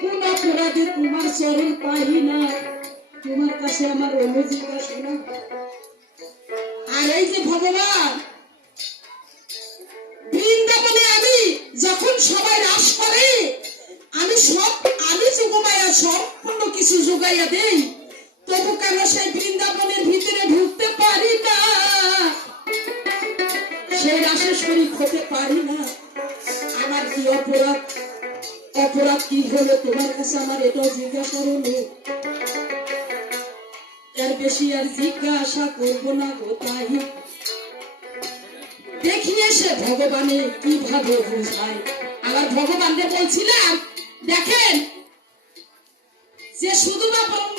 কোন অপরাধে তোমার চরণ পাই না, তোমার কাছে আমার অনুজিকা শোনা। আর এই যে ভগবান বৃন্দাবনে আমি যখন সবাই রাস করে, আমি যোগমায়া সম্পূর্ণ কিছু যোগাইয়া দেই, তবু কেন সেই বৃন্দাবনের ভিতরে ঢুকতে পারি না, সেই রাসে শরীক হতে পারি না? আমার কি অপরাধ? অপরাধ কি হলো তোমার কাছে আমার এটাও জিজ্ঞাসা হলো। এর বেশি আর জিজ্ঞাসা করবো না গো। তাই দেখিয়ে সে ভগবানে কিভাবে বুঝায়। আবার ভগবানকে বলছিলাম, দেখেন যে শুধু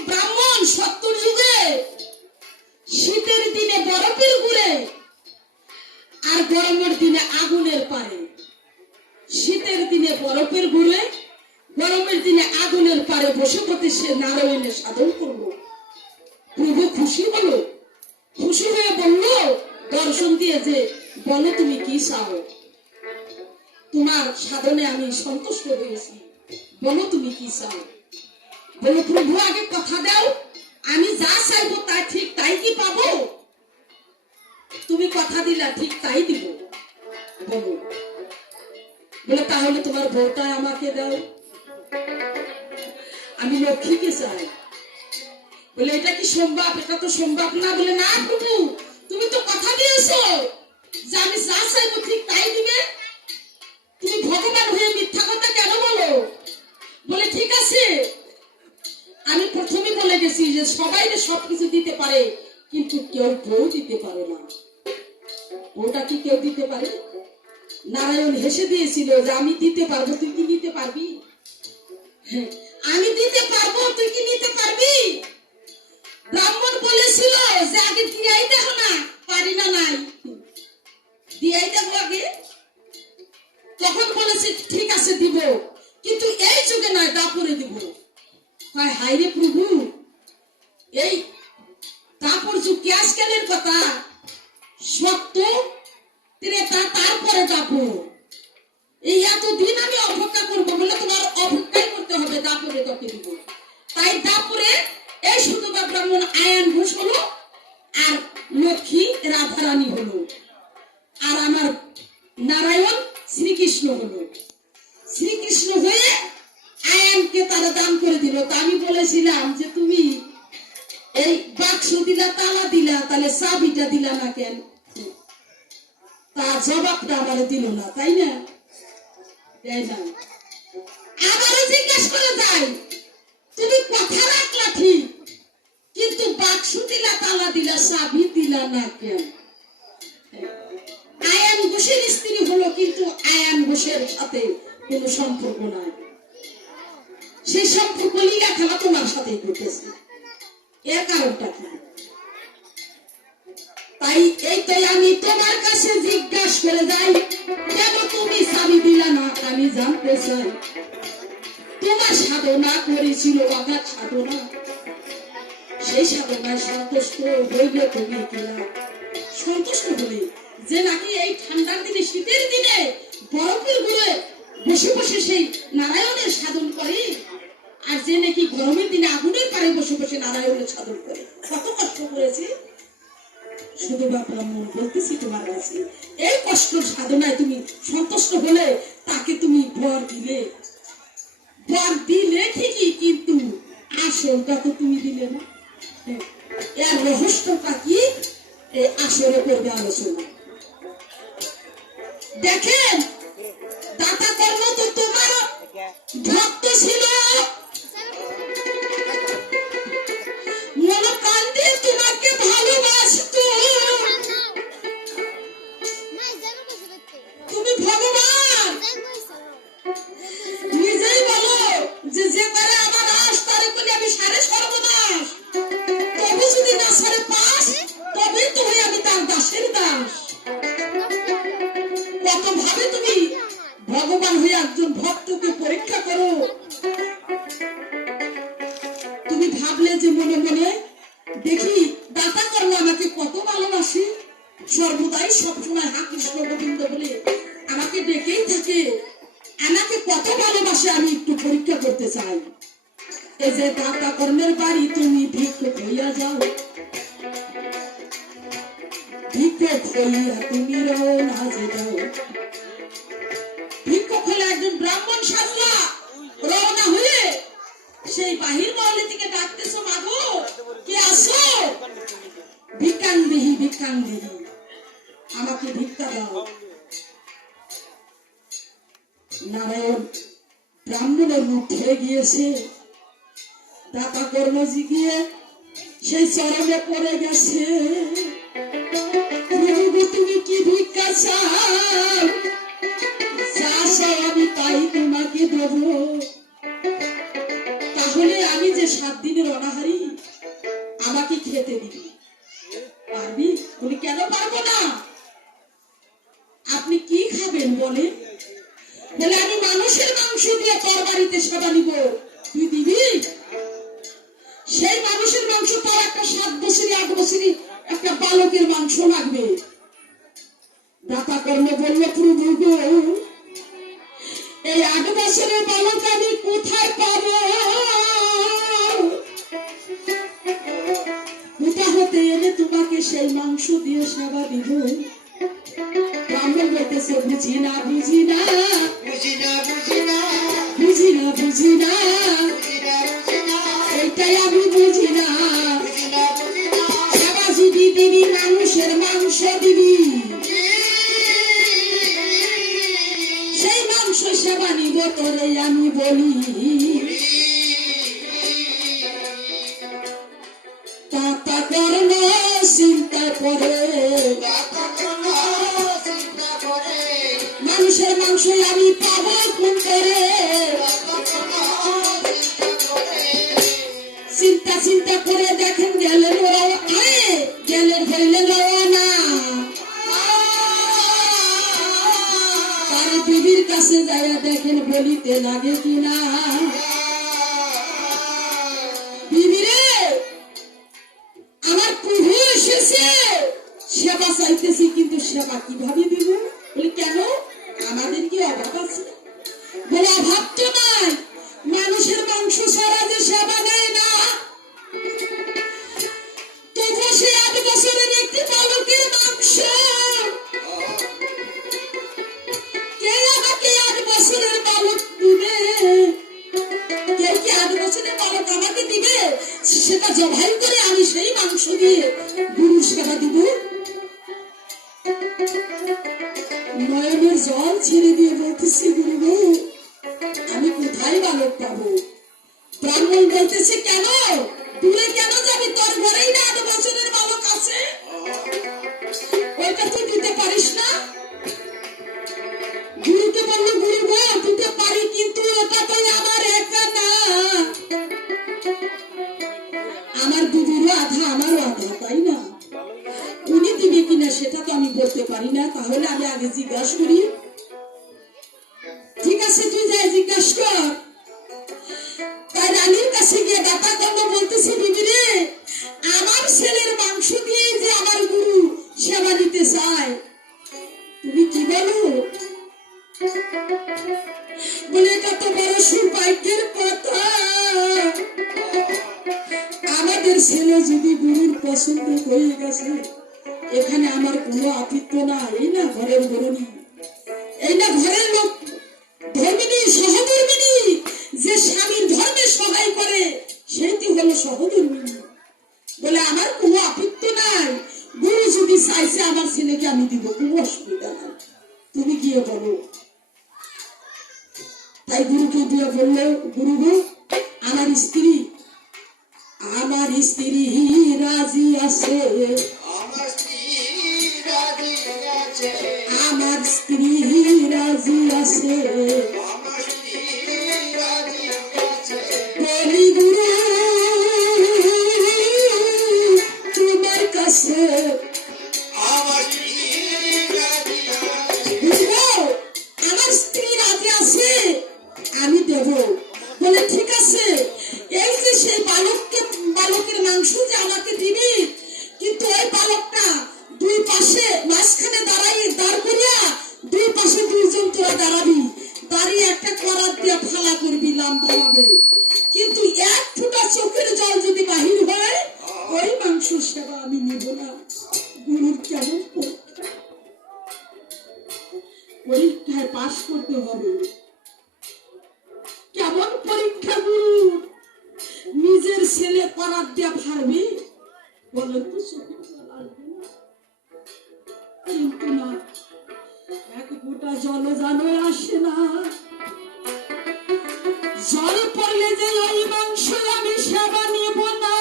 ব্রাহ্মণ সত্তর যুগে শীতের দিনে বরফের গুড়ে আর গরমের দিনে আগুনের পারে, শীতের দিনে বরফের গুড়ে, গরমের দিনে আগুনের পারে বসে বসে সে নারায়ণের সাধন করলো। প্রভু খুশি হলো, খুশি হয়ে বলল দর্শন দিয়ে যে, বলো তুমি কি চাও? তোমার সাধনে আমি সন্তুষ্ট হয়েছি, বলো তুমি কি চাও? বলো প্রভু আগে কথা দাও, আমি যা চাইবো তা ঠিক তাই কি পাবো? তুমি কথা দিলা, ঠিক তাই দিব। বলো। বলে তাহলে তোমার বউটা আমাকে দাও, আমি লক্ষ্মীকে চাই। বলে এটা কি সম্ভব? এটা তো সম্ভব না। বলে না প্রভু, তুমি তো কথা দিয়েছো যে আমি যা চাইবো ঠিক তাই দিবে, তুমি ভগবান হয়ে মিথ্যা কথা কেন বলো? বলে ঠিক আছে, আমি প্রথমে বলে গেছি যে সবাই সবকিছু দিতে পারে, কিন্তু কেউ বউ দিতে পারে না। ওটা কি কেউ দিতে পারে? নারায়ণ হেসে দিয়েছিল যে আমি দিতে পারবো, তুই কি নিতে পারবি? হ্যাঁ, আমি দিতে পারবো, তুই কি নিতে পারবি? ব্রাহ্মণ বলেছিল যে আগে দিয়াই দেখো না, পারি না নাই, দিয়াই দেখো আগে। তখন বলেছে ঠিক আছে দিব, কিন্তু এই যুগে নয়, দাপরে দিব। হায় রে প্রভু, এই দাপর যুগ কি আজকালের কথা? সত্য তারপরে দাপর, এই এতদিন আমি অপেক্ষা করবো? বলে তোমার অপেক্ষাই করতে হবে, দাপরে তোকে দিব। তাই দাপরে এই শুধু ব্রাহ্মণ আয়ান ঘোষ হলো, আর লক্ষ্মী রাধারানী হলো, আর আমার নারায়ণ শ্রীকৃষ্ণ হলো। শ্রীকৃষ্ণ হয়ে আয়ানকে তারা দান করে দিল। তা আমি বলেছিলাম যে তুমি এই বাক্স দিলা, তালা দিলা, তাহলে চাবিটা দিলা না কেন? তার জবাবটা আবার দিল না, তাই না? আবারও জিজ্ঞাসা করে যায়, তুমি কথা রাখলা ঠিক, কিন্তু বাক্স দিলা, তালা দিলা, চাবি দিলা না কেন? আয়ান ঘোষের স্ত্রী হলো, কিন্তু আয়ান ঘোষের সাথে কোন সম্পর্ক নাই। সেই সম্পর্ক লীলা খেলা তোমার সাথে করতেছে, এর কারণটা কি? তাই এইটাই আমি তোমার কাছে জিজ্ঞাসা করে যাই, কেন তুমি চাবি দিলা না? আমি জানতে চাই তোমার সাধনা করেছিল, অগাধ সাধনা, সেই সাধনায় সন্তুষ্ট হইলে তুমি কিনা? সন্তুষ্ট হলে যে নাকি এই ঠান্ডার দিনে, শীতের দিনে বরফের গুঁড়ে বসে বসে সেই নারায়ণের সাধন করে, আর যে নাকি গরমের দিনে আগুনের পাড়ে বসে বসে নারায়ণের সাধন করে, কত কষ্ট করেছে। শুধু ব্রাহ্মণ বলতেছি তোমার কাছে, এই কষ্ট সাধনায় তুমি সন্তুষ্ট হলে তাকে তুমি বর দিলে, বর দিলে ঠিকই, কিন্তু আসলটা তো তুমি দিলে না। এর রহস্যটা কি? আসরে করবে আলোচনা। দেখেন, দাতা কর্ম তো তোমার ভক্ত ছিল, মনোপ্রাণ দিয়ে তোমাকে ভালোবাসত। তুমি ভগবান নিজেই বলো যে যে করে আমার আশ তারে বলে আমি সারে সর্বনাশ, তবে যদি না সারে পাস, তবে তুমি আমি তার দাসের দাস। কত ভাবে তুমি ভগবান হয়ে একজন ভক্তকে পরীক্ষা করো। তুমি ভাবলে যে মনে মনে দেখি দাতা কর্ম আমাকে কত ভালোবাসি, সর্বদাই সবসময় হা কৃষ্ণ গোবিন্দ বলে আমাকে ডেকেই থাকে, আমাকে কত ভালোবাসে, আমি একটু পরীক্ষা করতে চাই। এই যে দাতা কর্মের বাড়ি তুমি ভিক্ষুক হইয়া যাও, ভিক্ষুক হইয়া তুমি রওনা যে যাও। ভিক্ষুক হলে একজন ব্রাহ্মণ সাজলা রওনা হয়ে সেই বাহির মহলে থেকে ডাকতেছো, মাগো কে আসো, ভিক্ষাং দিহি ভিক্ষাং দিহি, আমাকে ভিক্ষা দাও। নারায়ণ ব্রাহ্মণের মুখ ধরে গিয়েছে, দাতা কর্মজি গিয়ে সেই চরণে পড়ে গেছে। প্রভু তুমি কি ভিক্ষা চাও, যা চাও আমি তাই তোমাকে দেব। তাহলে আমি যে 7 দিনের অনাহারি, আমাকে খেতে দিবি, পারবি? বলি কেন পারবো না, আপনি কি খাবেন বলে? বলে আমি মানুষের মাংস দিয়ে তোর বাড়িতে সেবা নিব, তুই দিবি? সেই মানুষের মাংস তার একটা 7 বছরই 8 বছরই একটা বালকের মাংস লাগবে। দাতা কর্ম বললো, প্রভু গো, এই 8 বছরের বালক আমি কোথায় পাবো? কোথা হতে এনে তোমাকে সেই মাংস দিয়ে সেবা দিব? ব্রাহ্মণ বলতেছে, বুঝি না বুঝি না বুঝি না বুঝি না বুঝি না বুঝি না, এইটাই আমি বুঝি না। সেবা যদি দিবি মানুষের মাংস দিবি, সেই মাংস সেবা নিব তোরে আমি বলি। দাতা কর্ম চিন্তা করে, মানুষের মাংস আমি পাবো কোন করে? চিন্তা চিন্তা করে দেখেন গেলেন গেলেন হইলেন না, তার বিবির কাছে যায় দেখেন বলিতে লাগে কিনা, বিবিরে আমার প্রভু এসেছে, সেবা চাইতেছি, কিন্তু সেবা কিভাবে দিব? বলি কেন, আমাদের কি অভাব আছে? বলে অভাব তো নাই, মানুষের মাংস ছাড়া যে সেবা নেয় না। তবু সে 8 বছরের একটি বালকের মাংস কে আমাকে 8 বছরের বালক দিবে? কেউ কি 8 বছরের বালক আমাকে দিবে? সেটা জবাই করে আমি সেই মাংস দিয়ে গুরুর সেবা দিব? নয়নের জল ছেড়ে দিয়ে বলতেছি, গুরু গো, আমি কোথায় বালক পাবো? ব্রাহ্মণ বলতেছে, কেন দূরে কেন যাবি, তোর ঘরেই না 8 বছরের বালক আছে, ওইটা তুই দিতে পারিস না? গুরুকে বললো, গুরু গো দিতে পারি, কিন্তু এটা তো আমার একা না, আমার দিদিরও আধা আমারও আধা, তাই না? উনি দিবে কিনা সেটা তো আমি বলতে পারি না, তাহলে আমি আগে জিজ্ঞাসা করি। ঠিক আছে তুই যাই জিজ্ঞাসা কর। তাই রানীর কাছে গিয়ে দাতা কর্ম বলতেছে, বিবি রে, আমার ছেলের মাংস দিয়ে যে আমার গুরু সেবা দিতে চায়, তুমি কি বলো? বলে এটা তো বড় সৌভাগ্যের কথা, আমাদের ছেলে যদি গুরুর পছন্দ হয়ে গেছে, এখানে আমার কোনো আতিথ্য না, এই না ঘরের গরুনি, এই না ঘরের লোক ধর্মিনী সহধর্মিনী, যে স্বামীর ধর্মে সহায় করে সেটি হলো সহধর্মিনী। বলে আমার কোনো আতিথ্য নাই, গুরু যদি চাইছে আমার ছেলেকে আমি দিব, কোনো অসুবিধা নাই, তুমি গিয়ে বলো। তাই গুরুকে দিয়ে বললো, গুরু গো, আমার স্ত্রী রাজি আছে, আমার স্ত্রী রাজি আছে, বলি গুরু তোমার কাছে আমার স্ত্রী রাজি আছে, আমি দেব। বলে ঠিক আছে, এই যে সেই বালকের মাংস যে আমাকে দিবি, কিন্তু ওই বালকটা 2 পাশে মাঝখানে দাঁড় করিয়া 2 পাশে 2 জন তোরা দাঁড়াবি, দাঁড়িয়ে করার দিয়া পারবি? বলেন তো চোখের জল আসবে না? কিন্তু না, এক ফোঁটা জল জানো আসে না। জল পড়লে যে ওই মাংস আমি সেবা নিব না,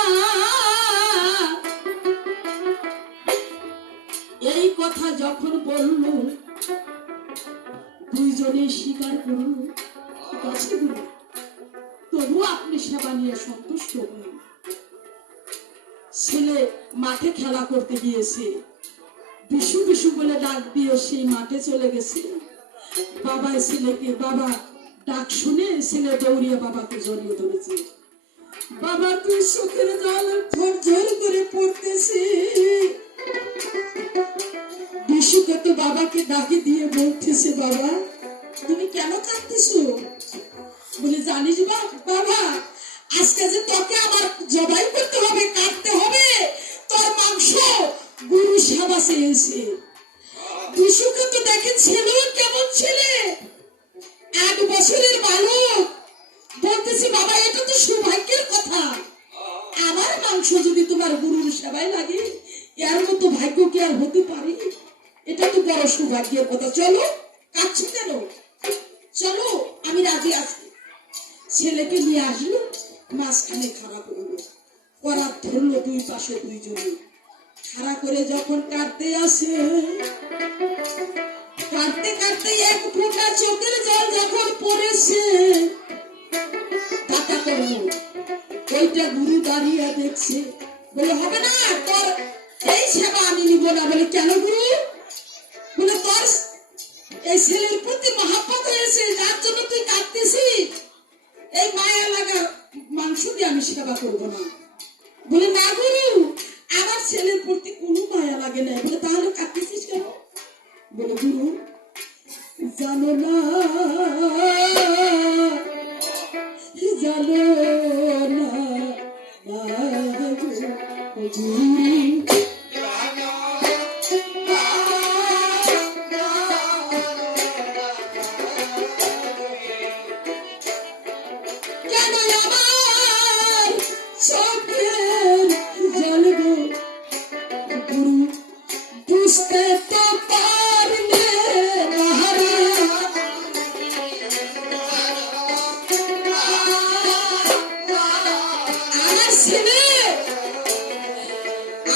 এই কথা যখন বলল দুইজনে স্বীকার করল, ঠিক আছে গুরু, তবু আপনি সেবা নিয়ে সন্তুষ্ট হন। ছেলে মাঠে খেলা করতে গিয়েছে, বিশু বিশু বলে ডাক দিয়ে সেই মাঠে চলে গেছে। বাবা ছেলেকে, বাবা ডাক শুনে ছেলে দৌড়িয়ে বাবাকে জড়িয়ে ধরেছে। বাবা তুই চোখের জল ঝরঝর করে পড়তেছে। বিশুকে তো বাবাকে ডাকে দিয়ে বলতেছে, বাবা তুমি কেন কাঁদতেছো? বলে জানিস বাবা, আজকে যে তোকে আমার জবাই করতে হবে, কাটতে হবে, তোর মাংস গুরু সেবা চেয়েছে। বিশুকে তো দেখেন ছেলে কেমন ছেলে, 8 বছরের বালক, বলতেছি বাবা এটা তো সৌভাগ্যের কথা, আমার মাংস যদি তোমার গুরুর সেবায় লাগে, এর মতো ভাগ্য কি আর হতে পারে? এটা তো বড় সৌভাগ্যের কথা। চলো, কাঁদছো কেন? চলো, আমি রাজি আছি। ছেলেকে নিয়ে আসলো, মাঝখানে খাড়া করলো, করার ধরলো দুই পাশে দুইজনে। খাড়া করে যখন কাটতে আসে, কাটতে কাটতে এক ফোঁটা চোখের জল যখন পড়েছে, টাকা করলো। ওইটা গুরু দাঁড়িয়ে দেখছে, বলে হবে না, তোর এই সেবা আমি নিব না। বলে কেন গুরু? বলে তোর এই ছেলের প্রতি মহাব্বত হয়েছে, যার জন্য তুই কাঁদতেছিস, এই মায়া লাগা মাংস দিয়ে আমি সেবা করব না। বলে না গুরু, আমার ছেলের প্রতি কোনো মায়া লাগে না। বলে তাহলে কাঁদতেছিস কেন? বলে গুরু জানো না, জানো না,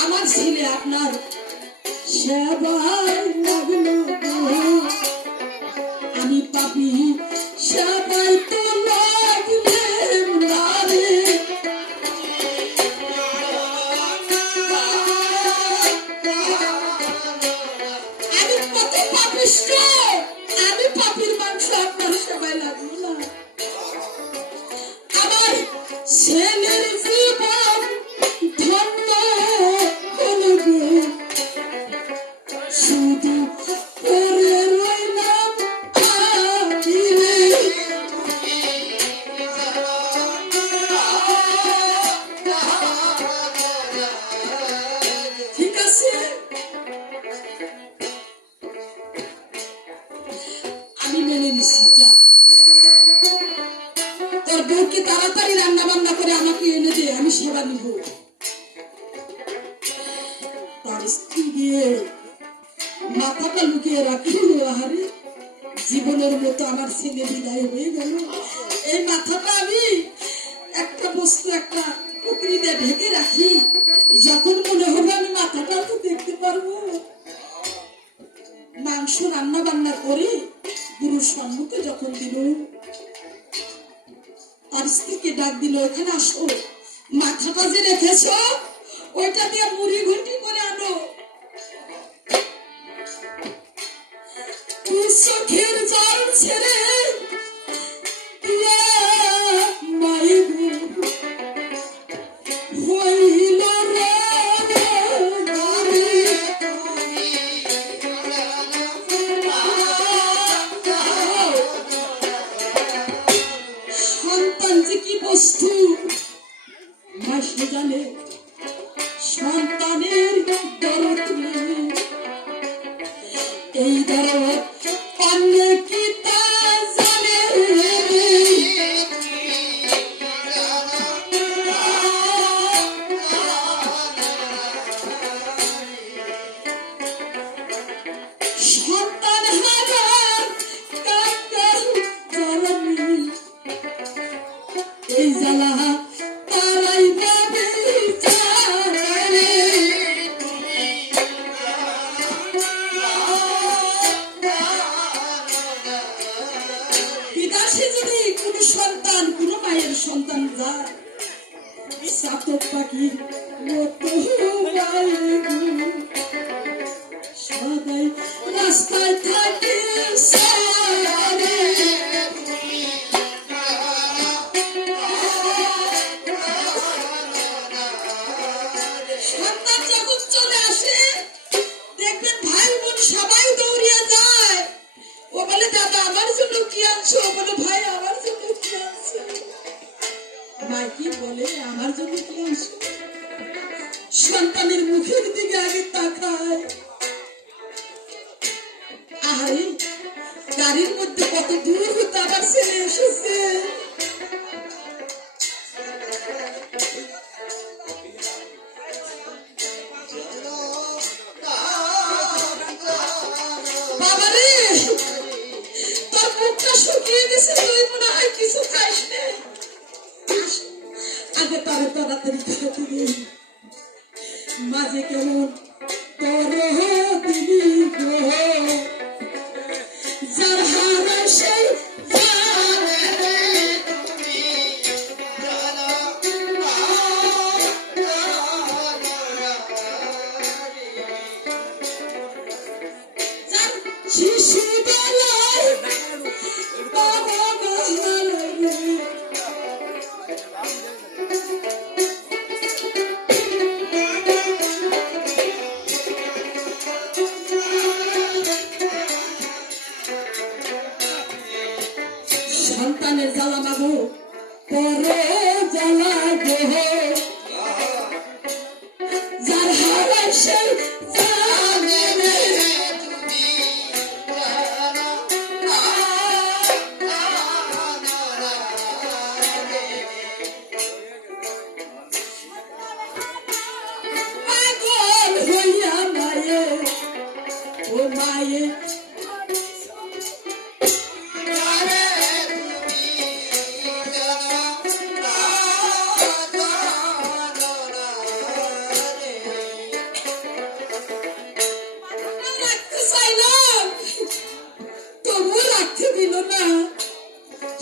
আমার ছেলে আপনার সেবায় লাগলো, আমি পাপি সেবায় তো লাগলেন না রে। আমি কত পাপিষ্ঠ, আমি পাপির মাংস আপনার সেবায় লাগলো না। আমার ছেলের জীবন ধন্য হলো গো, শুধু পরে রইলাম আঁকিলে। ঠিক আছে, আমি মেনে নিচ্ছি। যা, তোর বউকে তাড়াতাড়ি রান্না বান্না করে আমাকে এনে দে, আমি সেবা নিব। তার স্ত্রী গিয়ে মাথাটা লুকিয়ে রাখলো, আহারে জীবনের মতো আমার ছেলে বিদায় হয়ে গেল, এই মাথাটা আমি একটা বস্তু, একটা পুকুরিতে ঢেকে রাখি, যখন মনে হবে আমি মাথাটা তো দেখতে পারবো। মাংস রান্না বান্না করে গুরুর সম্মুখে যখন দিল, তার স্ত্রীকে ডাক দিল, এখানে আসো, মাথাটা যে রেখেছ ওইটা দিয়ে মুড়ি ঘুটি করে আনো। চোখের জল ছেড়ে হইল রে, সন্তান যে কি বস্তু মাসে জানে, সন্তানের দরদ নেই, এই দরদ পান্নে কি তা জানে। কোনো সন্তান কোনো মায়ের সন্তান যায় চাতক পাখির মতো সবাই রাস্তায় থাকে সন্তান যখন চলে আসে দেখবেন ভাই বোন সবাই দৌড়িয়ে যায় ও বলে দাদা আমার জন্য কি আনছো ও বলে ভাই আমার জন্য কি আনছো মা কি বলে আমার জন্য কি আনছো সন্তানের মুখের দিকে আগে তাকায় আরে গাড়ির মধ্যে কত দূর হতে আবার ছেলে এসেছে বাবারে তোর মুখটা শুকিয়ে গেছে তুই মনে হয় কিছু খাইস না আগে তারে তাড়াতাড়ি খেতে দে মাঝে কেমন তোর দিবি গো যার হারা সেই শিশু বেলায় বাবা সন্তানের জ্বালা মাগো পরে জ্বালা গো যার হারায় সেই পাগল হইয়া মায়ে ও মায়ে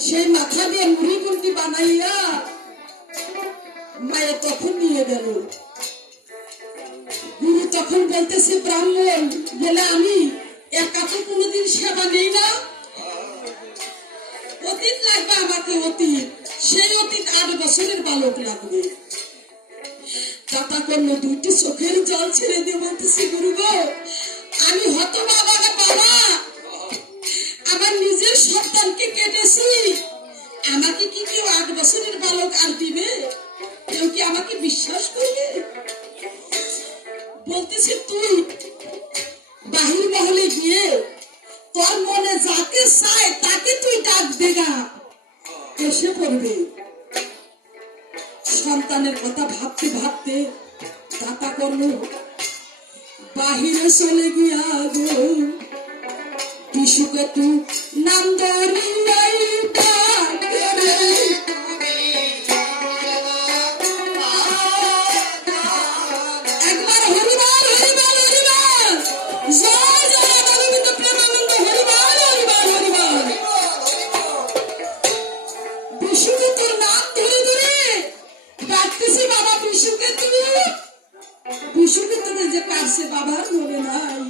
সেই মাথা দিয়ে মুড়ি গুন্টি বানাইয়া মায়ে তখন নিয়ে গেল গুরু তখন বলতেছে ব্রাহ্মণ বলে আমি একা তো কোনোদিন সেবা নেই না অতীত লাগবে আমাকে অতীত সেই অতীত 8 বছরের বালক লাগবে দাতা করলো দুইটি চোখের জল ছেড়ে দিয়ে বলতেছি গুরু গো আমি হতভাগা বাবা আমার নিজের সন্তানকে কেটেছি আমাকে কি কেউ 8 বছরের বালক আর দিবে কেউ কি আমাকে বিশ্বাস করবে বলতেছে তুই বাহির মহলে গিয়ে তোর মনে যাকে চায় তাকে তুই ডাক দেগা এসে পড়বে সন্তানের কথা ভাবতে ভাবতে দাতা করলো বাহিরে চলে গিয়া গো বিশুকে তু নাম ধরিয়াই একবার হরিবার হরিবার হরিবার জয় জয় গোবিন্দ প্রেমানন্দ হরিবার হরিবার হরিবার বিশুকে তোর নাম ধরে ধরে ডাকতেছি বাবা বিশুকে তুমি যে কাটছে বাবার মনে নাই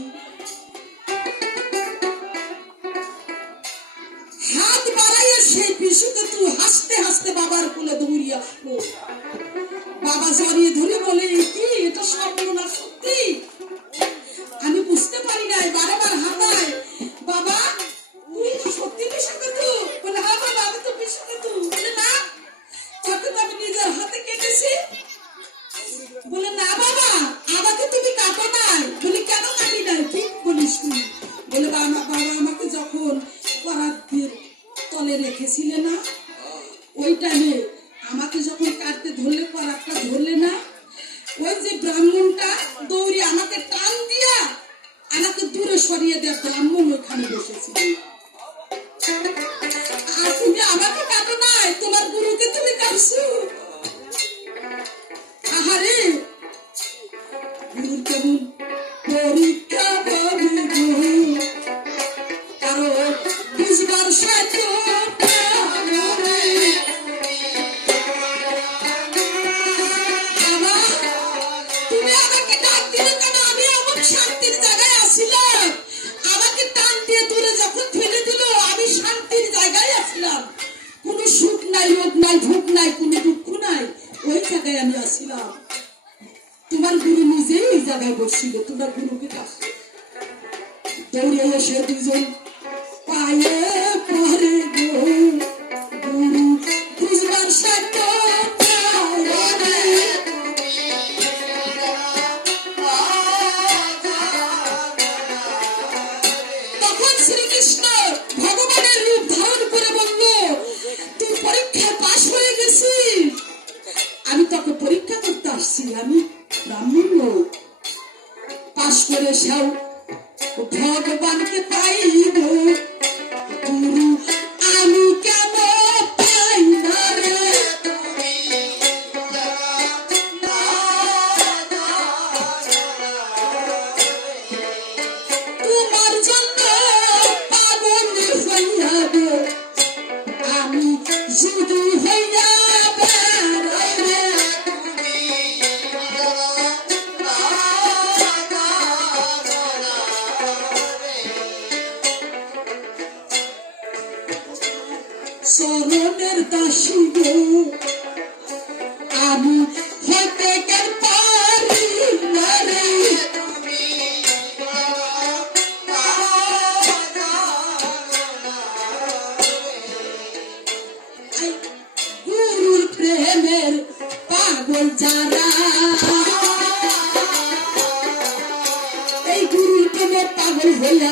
হাত বাড়াইয়া সেই বিশুকে তুই হাসতে হাসতে বাবার কোলে দৌড়িয়ে আসলো বাবা জড়িয়ে ধরে বলে কি এটা স্বপ্ন না সত্যি আমি বুঝতে পারি নাই বারবার হাতায় বাবা তুই সত্যি বিশুকে তুই বলে হ্যাঁ বাবা আমি তো বিশুকে তুই বলে না তোকে তো আমি নিজের হাতে কেটেছি বলে না বাবা আমাকে তুমি কাটো নাই বলি কেন কাটি নাই ঠিক বলিস তুই বলে বাবা আমাকে যখন পরাতের তলে রেখেছিলে না ওই টাইমে আমাকে যখন কাটতে ধরলে পরাতটা ধরলে না ওই যে ব্রাহ্মণটা দৌড়ে আমাকে টান দিয়া আমাকে দূরে সরিয়ে দেয় ব্রাহ্মণ ওইখানে বসেছিল আর তুমি আমাকে কাটো নাই তোমার গুরুকে তুমি কাটছো আহারে গুরুর কেমন পরীক্ষা পাবি গো কারো বুঝবার সাধ্য নাই, রোগ নাই, ভোগ নাই, কোনো দুঃখ নাই, ওই জায়গায় আমি আসিলাম। তোমার গুরু নিজেই এই জায়গায় বসছিল, তোমার গুরুকে কাছে দৌড়ে এসে দুজন পায়ে পরে গো গুরু বুঝবার সাধ্য তখন শ্রীকৃষ্ণ ভগবানের রূপ ধারণ করে বলল, তুই পরীক্ষায় পাশ হয়ে গেছিস, আমি তোকে পরীক্ষা করতে আসছি, আমি ব্রাহ্মণ লোক, পাশ করে সেও ভগবানকে পাইব, গুরু আমি কেন পাই না রে। তোমার জন্য পাগল হইয়া গো আমি যদি হইয়া বেড়াই রে। চরণের দাসী গো আমি হতে কেন পারি না রে। গুরুর প্রেমের পাগল যারা, এই গুরুর প্রেমের পাগল হইয়া